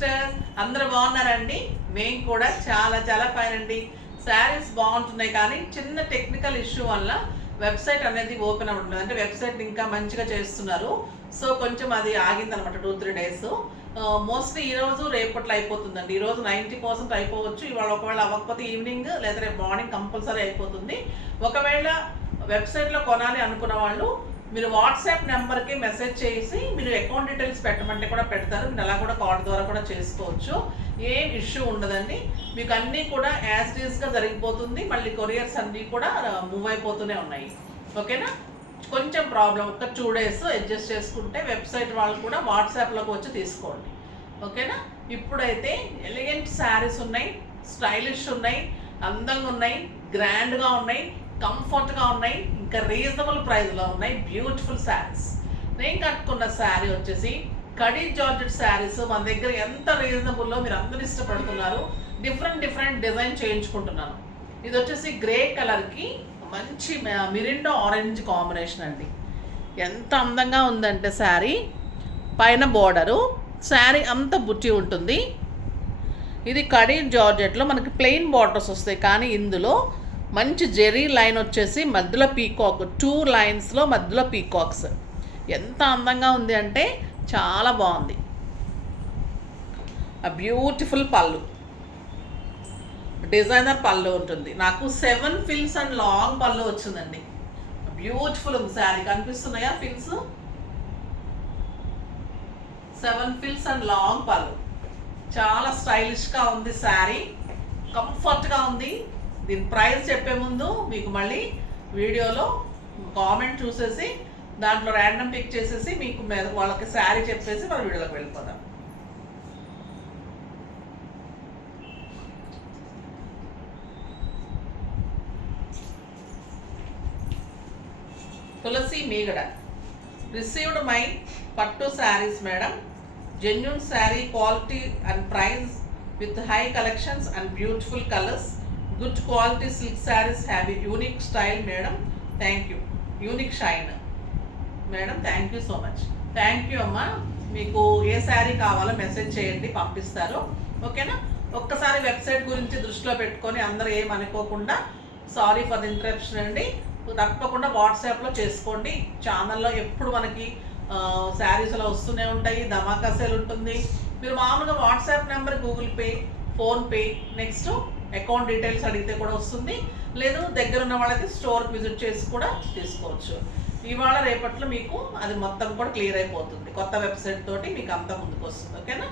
Sisters, అందరూ బాగున్నారండి? మేము కూడా చాలా చాలా ఫైన్ అండి. శారీస్ బాగుంటున్నాయి, కానీ చిన్న టెక్నికల్ ఇష్యూ వల్ల వెబ్సైట్ అనేది ఓపెన్ అవ్వట్లేదు. అంటే వెబ్సైట్ ఇంకా మంచిగా చేస్తున్నారు, సో కొంచెం అది ఆగిందనమాట 2-3 డేస్. మోస్ట్లీ ఈరోజు రేపట్లో అయిపోతుందండి. ఈరోజు 90% అయిపోవచ్చు. ఇవాళ ఒకవేళ అవ్వకపోతే ఈవినింగ్ లేదా రేపు మార్నింగ్ కంపల్సరీ అయిపోతుంది. ఒకవేళ వెబ్సైట్లో కొనాలి అనుకున్న వాళ్ళు మీరు వాట్సాప్ నెంబర్కి మెసేజ్ చేసి మీరు అకౌంట్ డీటెయిల్స్ పెట్టమంటే కూడా పెడతారు. మీరు అలా కూడా కార్డ్ ద్వారా కూడా చేసుకోవచ్చు. ఏం ఇష్యూ ఉండదండి. మీకు అన్నీ కూడా యాజ్ డీస్గా జరిగిపోతుంది. మళ్ళీ కొరియర్స్ అన్నీ కూడా మూవ్ అయిపోతూనే ఉన్నాయి. ఓకేనా? కొంచెం ప్రాబ్లం ఒక 2 డేస్ అడ్జస్ట్ చేసుకుంటే వెబ్సైట్ వాళ్ళు కూడా వాట్సాప్లోకి వచ్చి తీసుకోండి. ఓకేనా? ఇప్పుడైతే ఎలిగెంట్ శారీస్ ఉన్నాయి, స్టైలిష్ ఉన్నాయి, అందంగా ఉన్నాయి, గ్రాండ్గా ఉన్నాయి, కంఫర్ట్గా ఉన్నాయి, ఇంకా రీజనబుల్ ప్రైస్లో ఉన్నాయి. బ్యూటిఫుల్ శారీస్. నేను కట్టుకున్న శారీ వచ్చేసి కడీ జార్జెట్ శారీస్. మన దగ్గర ఎంత రీజనబుల్లో మీరు అందరూ ఇష్టపడుతున్నారు. డిఫరెంట్ డిజైన్ చేయించుకుంటున్నాను. ఇది వచ్చేసి గ్రే కలర్కి మంచి మిరిండా ఆరెంజ్ కాంబినేషన్ అండి. ఎంత అందంగా ఉందంటే శారీ. పైన బోర్డరు, శారీ అంతా బుట్టి ఉంటుంది. ఇది కడీ జార్జెట్లో మనకి ప్లెయిన్ బార్డర్స్ వస్తాయి, కానీ ఇందులో మంచి జెరీ లైన్ వచ్చేసి మధ్యలో పీకాక్, 2 లైన్స్లో మధ్యలో పీకాక్స్. ఎంత అందంగా ఉంది అంటే చాలా బాగుంది. ఆ బ్యూటిఫుల్ పళ్ళు, డిజైనర్ పళ్ళు ఉంటుంది. నాకు 7 ఫిల్స్ అండ్ లాంగ్ పళ్ళు వచ్చిందండి. బ్యూటిఫుల్ ఉంది శారీ. కనిపిస్తున్నాయా ఫిల్స్? 7 ఫిల్స్ అండ్ లాంగ్ పళ్ళు. చాలా స్టైలిష్గా ఉంది శారీ, కంఫర్ట్గా ఉంది. దీని ప్రైస్ చెప్పే ముందు మీకు మళ్ళీ వీడియోలో కామెంట్ చూసేసి దాంట్లో ర్యాండమ్ పిక్ చేసేసి మీకు వాళ్ళకి శారీ చెప్పేసి మన వీడియోలోకి వెళ్ళిపోదాం. తులసి మీగడ రిసీవ్డ్ మై పట్టు saris madam. Genuine sari quality and price with high collections and beautiful colours. Good quality silk saris have unique style madam. Thank you. Unique shine madam. Thank you so much. Thank you అమ్మా. మీకు ఏ శారీ కావాలో message చేయండి, పంపిస్తారు. ఓకేనా? ఒక్కసారి website గురించి దృష్టిలో పెట్టుకొని అందరూ ఏమనుకోకుండా, సారీ ఫర్ ది ఇంటరప్షన్ అండి. తప్పకుండా వాట్సాప్లో చేసుకోండి. ఛానల్లో ఎప్పుడు మనకి శారీస్ అలా వస్తూనే ఉంటాయి. ధమాకా సేల్ ఉంటుంది. మీరు మామూలుగా WhatsApp number, Google pay, PhonePe, next account details అడిగితే కూడా వస్తుంది. లేదు దగ్గర ఉన్న వాళ్ళకి స్టోర్కి విజిట్ చేసి కూడా తీసుకోవచ్చు. ఇవాళ రేపట్లో మీకు అది మొత్తం కూడా క్లియర్ అయిపోతుంది. కొత్త వెబ్సైట్ తోటి మీకు అంతా ముందుకు వస్తుంది. ఓకేనా?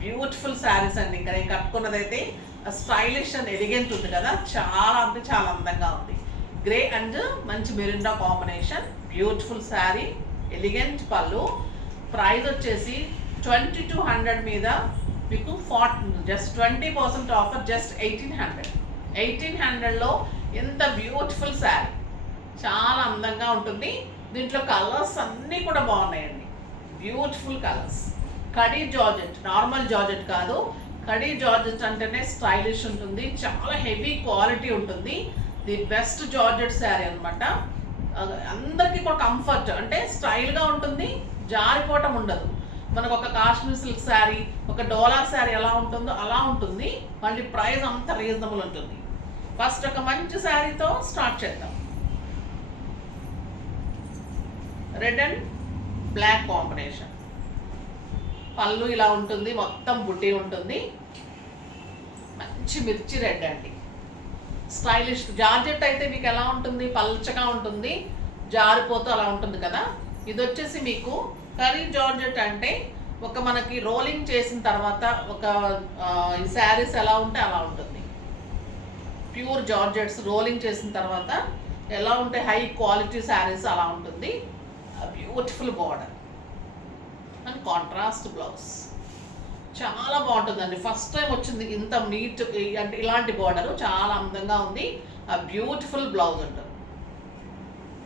బ్యూటిఫుల్ శారీస్ అండి. ఇంకా నేను కట్టుకున్నదైతే స్టైలిష్ అండ్ ఎలిగెంట్ ఉంది కదా, చాలా అంటే చాలా అందంగా ఉంది. గ్రే అండ్ మంచి Mirinda combination. Beautiful sari, elegant పళ్ళు. ప్రైస్ వచ్చేసి 2200 మీద మీకు జస్ట్ 20% ఆఫర్, జస్ట్ 1800. 1800లో ఎంత బ్యూటిఫుల్ శారీ, చాలా అందంగా ఉంటుంది. దీంట్లో కలర్స్ అన్నీ కూడా బాగున్నాయండి. Beautiful colours. Khadi georgette, normal georgette కాదు. కడీ జార్జెట్ అంటేనే స్టైలిష్ ఉంటుంది, చాలా హెవీ క్వాలిటీ ఉంటుంది. ది బెస్ట్ జార్జెట్ శారీ అనమాట. అందరికీ కూడా కంఫర్ట్, అంటే స్టైల్గా ఉంటుంది, జారిపోవటం ఉండదు. మనకు ఒక కాశ్మీర్ సిల్క్ శారీ, ఒక డోలా శారీ ఎలా ఉంటుందో అలా ఉంటుంది. మళ్ళీ ప్రైస్ అంత రీజనబుల్ ఉంటుంది. ఫస్ట్ ఒక మంచి శారీతో స్టార్ట్ చేద్దాం. Red and black combination. పళ్ళు ఇలా ఉంటుంది, మొత్తం బుట్టి ఉంటుంది. మంచి మిర్చి రెడ్ అండి. స్టైలిష్. జార్జెట్ అయితే మీకు ఎలా ఉంటుంది? పల్చగా ఉంటుంది, జారిపోతూ అలా ఉంటుంది కదా. ఇది వచ్చేసి మీకు కరీ జార్జెట్ అంటే ఒక మనకి రోలింగ్ చేసిన తర్వాత ఒక ఈ శారీస్ ఎలా ఉంటే అలా ఉంటుంది. ప్యూర్ జార్జెట్స్ రోలింగ్ చేసిన తర్వాత ఎలా ఉంటే హై క్వాలిటీ శారీస్ అలా ఉంటుంది. Beautiful border and contrast blouse. చాలా బాగుంటుందండి. ఫస్ట్ టైం వచ్చింది ఇంత నీట్ అంటే ఇలాంటి బార్డరు. చాలా అందంగా ఉంది. ఆ బ్యూటిఫుల్ బ్లౌజ్ ఉంటుంది,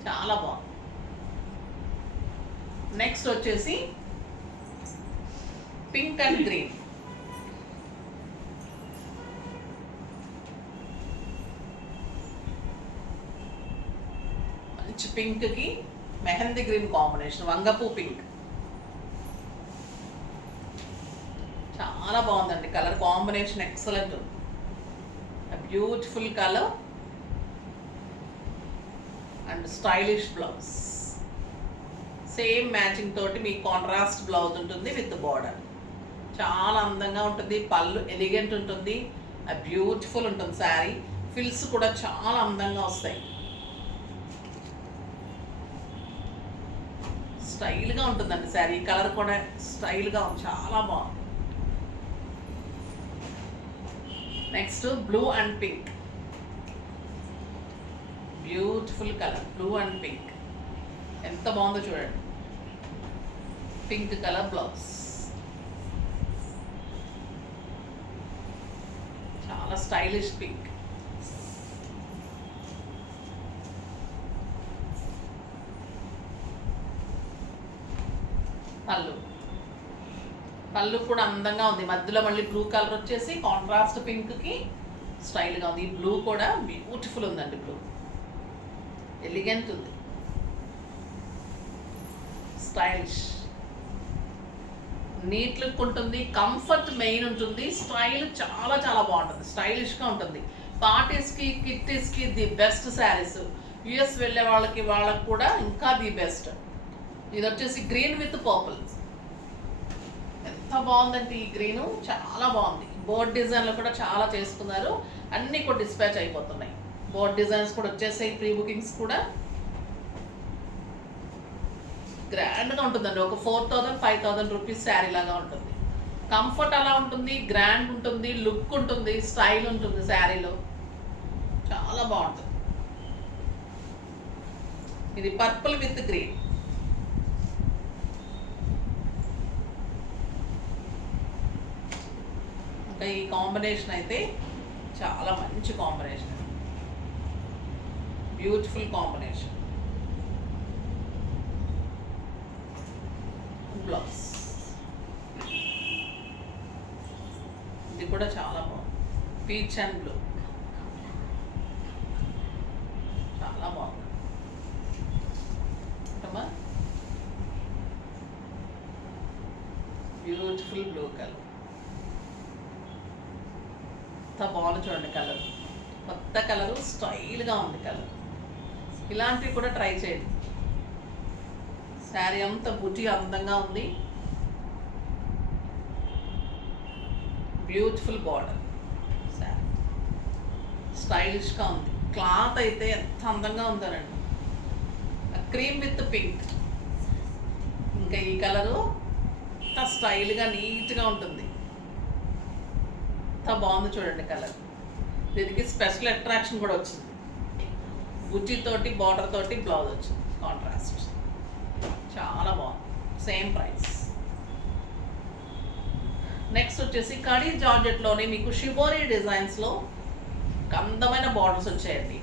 చాలా బాగుంది. నెక్స్ట్ వచ్చేసి పింక్ అండ్ గ్రీన్. మంచి పింక్కి మెహందీ గ్రీన్ కాంబినేషన్, వంగపూ పింక్. చాలా బాగుందండి. కలర్ కాంబినేషన్ ఎక్సలెంట్ ఉంది. Beautiful colour and stylish blouse. Same matching తోటి మీకు కాంట్రాస్ట్ బ్లౌజ్ ఉంటుంది విత్ బార్డర్. చాలా అందంగా ఉంటుంది. పళ్ళు ఎలిగెంట్ ఉంటుంది. బ్యూటిఫుల్ ఉంటుంది శారీ. ఫిల్స్ కూడా చాలా అందంగా వస్తాయి. స్టైల్గా ఉంటుందండి శారీ. కలర్ కూడా స్టైల్గా ఉంది, చాలా బాగుంది. Next blue and pink. Beautiful colour blue and pink. ఎంత బాగుందో చూడండి. Pink colour blouse. చాలా స్టైలిష్ పింక్. పళ్ళు కూడా అందంగా ఉంది. మధ్యలో మళ్ళీ బ్లూ కలర్ వచ్చేసి కాంట్రాస్ట్ పింక్కి స్టైల్గా ఉంది. ఈ బ్లూ కూడా బ్యూటిఫుల్ ఉందండి. బ్లూ ఎలిగెంట్ ఉంది, స్టైలిష్, నీట్ లుక్ ఉంటుంది. కంఫర్ట్ మెయిన్ ఉంటుంది. స్టైల్ చాలా చాలా బాగుంటుంది. స్టైలిష్గా ఉంటుంది. పార్టీస్కి కిట్టీస్కి ది బెస్ట్ శారీస్. యుఎస్ వెళ్ళే వాళ్ళకి కూడా ఇంకా ది బెస్ట్. ఇది వచ్చేసి గ్రీన్ విత్ పర్పుల్. ఎంత బాగుందంటే ఈ గ్రీను చాలా బాగుంది. బోర్డ్ డిజైన్లు కూడా చాలా చేసుకున్నారు. అన్నీ కూడా డిస్పాచ్ అయిపోతున్నాయి. బోర్డ్ డిజైన్స్ కూడా వచ్చేసాయి. ప్రీ బుకింగ్స్ కూడా గ్రాండ్గా ఉంటుందండి. ఒక 4,000-5,000 రూపీస్ శారీ లాగా ఉంటుంది. కంఫర్ట్ అలా ఉంటుంది, గ్రాండ్ ఉంటుంది, లుక్ ఉంటుంది, స్టైల్ ఉంటుంది శారీలో. చాలా బాగుంటుంది. ఇది పర్పుల్ విత్ గ్రీన్. ఇంకా ఈ కాంబినేషన్ అయితే చాలా మంచి కాంబినేషన్. Beautiful combination. బ్లౌజ్ ఇది కూడా చాలా బాగుంది. పీచ్ అండ్ బ్లూ చాలా బాగుంది. Beautiful blue colour. ఎంత బాగుంది చూడండి. కలర్ కొత్త కలరు, స్టైల్గా ఉంది కలర్. ఇలాంటివి కూడా ట్రై చేయండి. శారీ అంతా బుటీ అందంగా ఉంది. Beautiful border. శారీ స్టైలిష్గా ఉంది. క్లాత్ అయితే ఎంత అందంగా ఉందోనండి. Cream with pink. ఇంకా ఈ కలరు ఎంత స్టైల్గా నీట్గా ఉంటుంది. ఎంత బాగుంది చూడండి కలర్. దీనికి స్పెషల్ అట్రాక్షన్ కూడా వచ్చింది. బుజ్జితోటి బార్డర్ తోటి బ్లౌజ్ వచ్చింది కాంట్రాస్ట్. చాలా బాగుంది. Same price. నెక్స్ట్ వచ్చేసి కడీ జార్జెట్లోనే మీకు షిబోరీ డిజైన్స్లో అందమైన బార్డర్స్ వచ్చాయండి.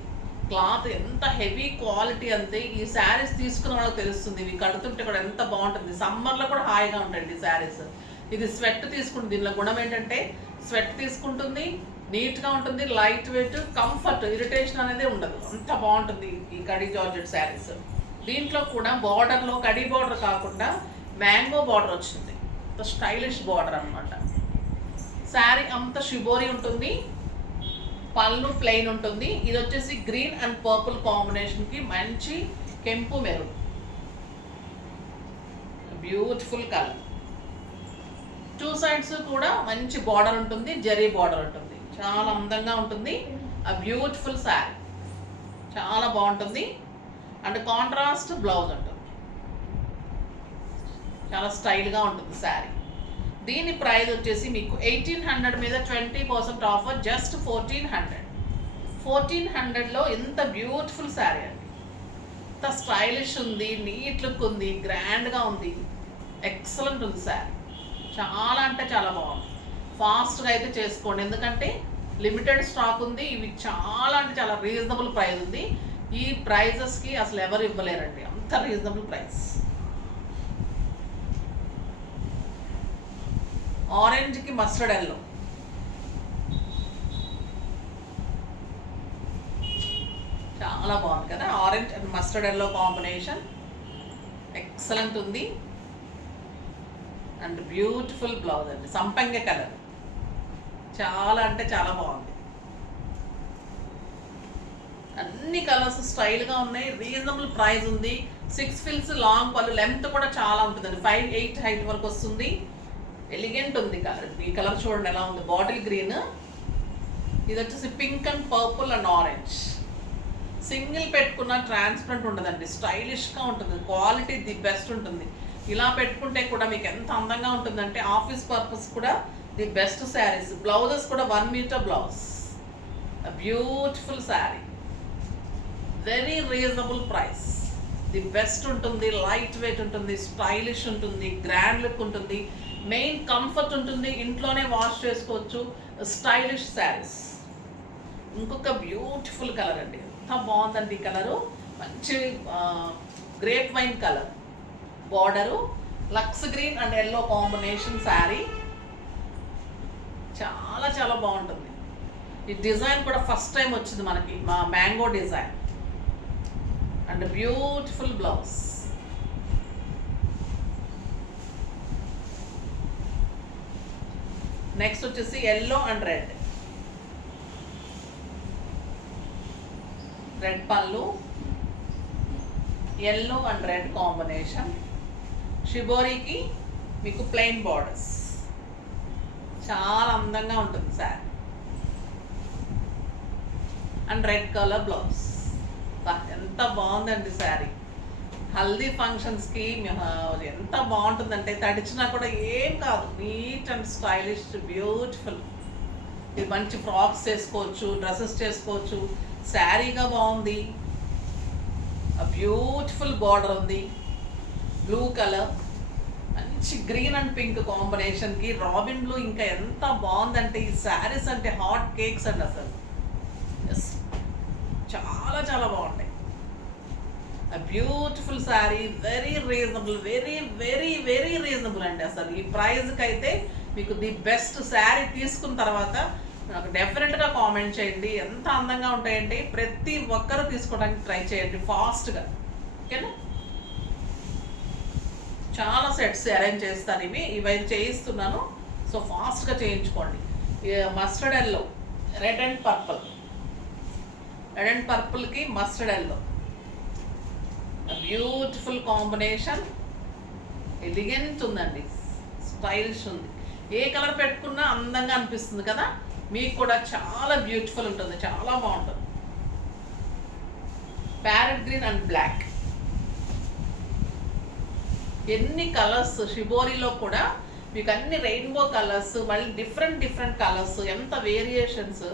క్లాత్ ఎంత హెవీ క్వాలిటీ అంతే. ఈ శారీస్ తీసుకున్న వాళ్ళకి తెలుస్తుంది. ఇవి కడుతుంటే కూడా ఎంత బాగుంటుంది. సమ్మర్లో కూడా హాయిగా ఉంటాయండి శారీస్. ఇది స్వెట్ తీసుకుంటుంది. దీనిలో గుణం ఏంటంటే స్వెట్ తీసుకుంటుంది, నీట్గా ఉంటుంది, లైట్ వెయిట్, కంఫర్ట్, ఇరిటేషన్ అనేది ఉండదు. అంత బాగుంటుంది ఈ కడీ జార్జెట్ శారీస్. దీంట్లో కూడా బార్డర్లో కడీ బార్డర్ కాకుండా మ్యాంగో బార్డర్ వచ్చింది. స్టైలిష్ బార్డర్ అనమాట. శారీ అంత షిబోరీ ఉంటుంది. పళ్ళు ప్లెయిన్ ఉంటుంది. ఇది వచ్చేసి గ్రీన్ అండ్ పర్పుల్ కాంబినేషన్కి మంచి కెంపు maroon. Beautiful colour. Two sides కూడా మంచి బార్డర్ ఉంటుంది. జరీ బార్డర్ ఉంటుంది. చాలా అందంగా ఉంటుంది. ఆ బ్యూటిఫుల్ శారీ చాలా బాగుంటుంది. అండ్ కాంట్రాస్ట్ బ్లౌజ్ ఉంటుంది. చాలా స్టైల్గా ఉంటుంది శారీ. దీని ప్రైస్ వచ్చేసి మీకు 1,800 మీద 20% ఆఫర్. జస్ట్ 1,400. 1,400లో ఎంత బ్యూటిఫుల్ శారీ అండి. ఎంత స్టైలిష్ ఉంది, నీట్ లుక్ ఉంది, గ్రాండ్గా ఉంది, ఎక్సలెంట్ ఉంది శారీ. చాలా అంటే చాలా బాగుంది. ఫాస్ట్గా అయితే చేసుకోండి, ఎందుకంటే లిమిటెడ్ స్టాక్ ఉంది. ఇవి చాలా అంటే చాలా రీజనబుల్ ప్రైస్ ఉంది. ఈ ప్రైజెస్కి అసలు ఎవరు ఇవ్వలేరండి, అంత రీజనబుల్ ప్రైస్. ఆరెంజ్కి మస్టర్డ్ ఎల్లో. చాలా బాగుంది కదా. Orange and mustard yellow combination excellent ఉంది. అండ్ బ్యూటిఫుల్ బ్లౌజ్ అండి, సంపంగి కలర్. చాలా అంటే చాలా బాగుంది. అన్ని కలర్స్ స్టైల్గా ఉన్నాయి, రీజనబుల్ ప్రైస్ ఉంది. 6 ఫిల్స్ లాంగ్ పళ్ళు, లెంత్ కూడా చాలా ఉంటుందండి, 5'8" హైట్ వరకు వస్తుంది. ఎలిగెంట్ ఉంది కలర్. ఈ కలర్ చూడండి ఎలా ఉంది, బాటిల్ గ్రీన్. ఇది వచ్చేసి pink and purple and orange. Single పెట్టుకున్న ట్రాన్స్పరెంట్ ఉండదండి, స్టైలిష్గా ఉంటుంది, క్వాలిటీ ది బెస్ట్ ఉంటుంది. ఇలా పెట్టుకుంటే కూడా మీకు ఎంత అందంగా ఉంటుందంటే ఆఫీస్ పర్పస్ కూడా ది బెస్ట్ శారీస్. బ్లౌజెస్ కూడా 1 meter blouse. Beautiful sari, very reasonable price, the best ఉంటుంది, లైట్ వెయిట్ ఉంటుంది, స్టైలిష్ ఉంటుంది, గ్రాండ్ లుక్ ఉంటుంది, మెయిన్ కంఫర్ట్ ఉంటుంది, ఇంట్లోనే వాష్ చేసుకోవచ్చు. స్టైలిష్ శారీస్. ఇంకొక బ్యూటిఫుల్ కలర్ అండి, ఎంత బాగుందండి ఈ కలరు. మంచి గ్రేప్ వైన్ కలర్, బార్డరు, లక్స్ green and yellow combination sari. చాలా చాలా బాగుంటుంది. ఈ డిజైన్ కూడా ఫస్ట్ టైం వచ్చింది మనకి, మా mango design. And beautiful blouse. Next వచ్చేసి ఎల్లో అండ్ రెడ్. రెడ్ పళ్ళు, ఎల్లో అండ్ రెడ్ కాంబినేషన్. షిబోరికి మీకు ప్లెయిన్ బార్డర్స్. చాలా అందంగా ఉంటుంది sari. And red colour blouse. ఎంత బాగుందండి శారీ. హల్దీ ఫంక్షన్స్కి ఎంత బాగుంటుందంటే తడిచినా కూడా ఏం కాదు, నీట్ అండ్ స్టైలిష్, బ్యూటిఫుల్. ఇది మంచి ఫ్రాక్స్ చేసుకోవచ్చు, డ్రెస్సెస్ చేసుకోవచ్చు. శారీగా బాగుంది. బ్యూటిఫుల్ బార్డర్ ఉంది, బ్లూ కలర్, మంచి గ్రీన్ అండ్ పింక్ కాంబినేషన్కి రాబిన్ బ్లూ. ఇంకా ఎంత బాగుందంటే ఈ శారీస్ అంటే హాట్ కేక్స్ అండి అసలు. ఎస్, చాలా చాలా బాగుంటాయి. Beautiful sari, very reasonable, very very very reasonable అండి. అసలు ఈ ప్రైస్కి అయితే మీకు ది బెస్ట్. శారీ తీసుకున్న తర్వాత నాకు డెఫినెట్గా కామెంట్ చేయండి, ఎంత అందంగా ఉంటాయండి. ప్రతి ఒక్కరూ తీసుకోవడానికి ట్రై చేయండి ఫాస్ట్గా, ఓకేనా. చాలా సెట్స్ అరేంజ్ చేస్తాను, ఇవైతే చేయిస్తున్నాను, సో ఫాస్ట్గా చేయించుకోండి. Mustard yellow, red and purple. Red and పర్పుల్కి mustard yellow, beautiful combination, elegant ఉందండి, స్టైలిష్ ఉంది. ఏ కలర్ పెట్టుకున్నా అందంగా అనిపిస్తుంది కదా. మీకు కూడా చాలా బ్యూటిఫుల్ ఉంటుంది, చాలా బాగుంటుంది. Parrot green and black. ఎన్ని కలర్స్ షిబోరిలో కూడా మీకు అన్ని రెయిన్బో కలర్స్, మళ్ళీ డిఫరెంట్ డిఫరెంట్ కలర్స్, ఎంత వేరియేషన్స్,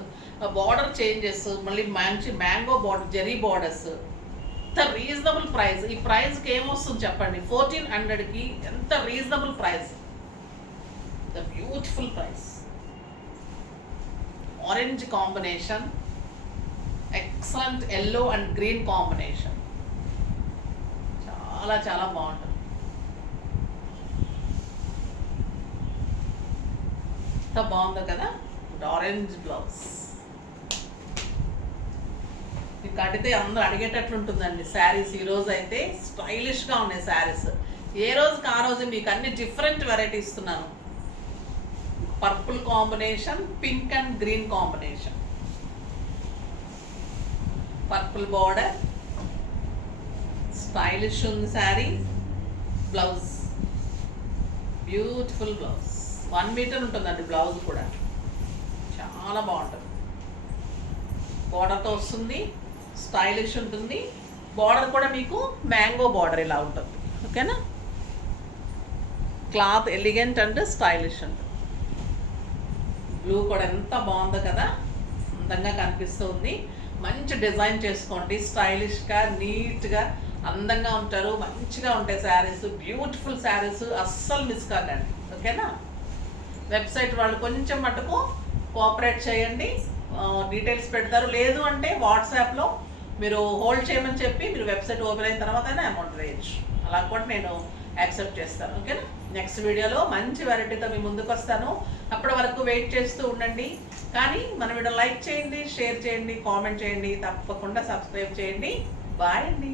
బార్డర్ చేంజెస్, మళ్ళీ మంచి మ్యాంగో బార్డర్, జెరీ బార్డర్స్. ఎంత రీజనబుల్ ప్రైస్. ఈ ప్రైస్కి ఏమొస్తుంది చెప్పండి, 1400కి ఎంత reasonable price. The beautiful price. Orange combination, excellent yellow and green combination, చాలా చాలా బాగుంటుంది. ఎంత బాగుందో కదా. ఆరెంజ్ బ్లౌజ్ మీకు కడితే అందరూ అడిగేటట్లు ఉంటుందండి శారీస్. ఈరోజు అయితే స్టైలిష్గా ఉన్నాయి శారీస్. ఏ రోజుకి ఆ రోజు మీకు అన్ని డిఫరెంట్ వెరైటీ ఇస్తున్నాను. Purple combination, pink and green combination, purple border, stylish ఉంది sari. Blouse beautiful blouse, 1 metre ఉంటుందండి బ్లౌజ్ కూడా, చాలా బాగుంటుంది. బార్డర్తో వస్తుంది, స్టైలిష్ ఉంటుంది. బార్డర్ కూడా మీకు మ్యాంగో బార్డర్ ఇలా ఉంటుంది, ఓకేనా. క్లాత్ ఎలిగెంట్ అండ్ స్టైలిష్ ఉంటుంది. బ్లూ కూడా ఎంత బాగుందో కదా, అందంగా కనిపిస్తుంది. మంచి డిజైన్ చేసుకోండి, స్టైలిష్గా నీట్గా అందంగా ఉంటారు. మంచిగా ఉంటాయి శారీస్, బ్యూటిఫుల్ శారీస్. అస్సలు మిస్ కాకండి, ఓకేనా. వెబ్సైట్ వాళ్ళు కొంచెం మటుకు కోఆపరేట్ చేయండి, డీటెయిల్స్ పెడతారు. లేదు అంటే వాట్సాప్లో మీరు హోల్డ్ చేయమని చెప్పి మీరు వెబ్సైట్ ఓపెన్ అయిన తర్వాత అమౌంట్ వేయచ్చు. అలా కూడా నేను యాక్సెప్ట్ చేస్తాను, ఓకేనా. నెక్స్ట్ వీడియోలో మంచి వెరైటీతో మీ ముందుకు వస్తాను. అప్పటి వరకు వెయిట్ చేస్తూ ఉండండి. కానీ మన వీడియో లైక్ చేయండి, షేర్ చేయండి, కామెంట్ చేయండి, తప్పకుండా సబ్స్క్రైబ్ చేయండి. బాయ్ అండి.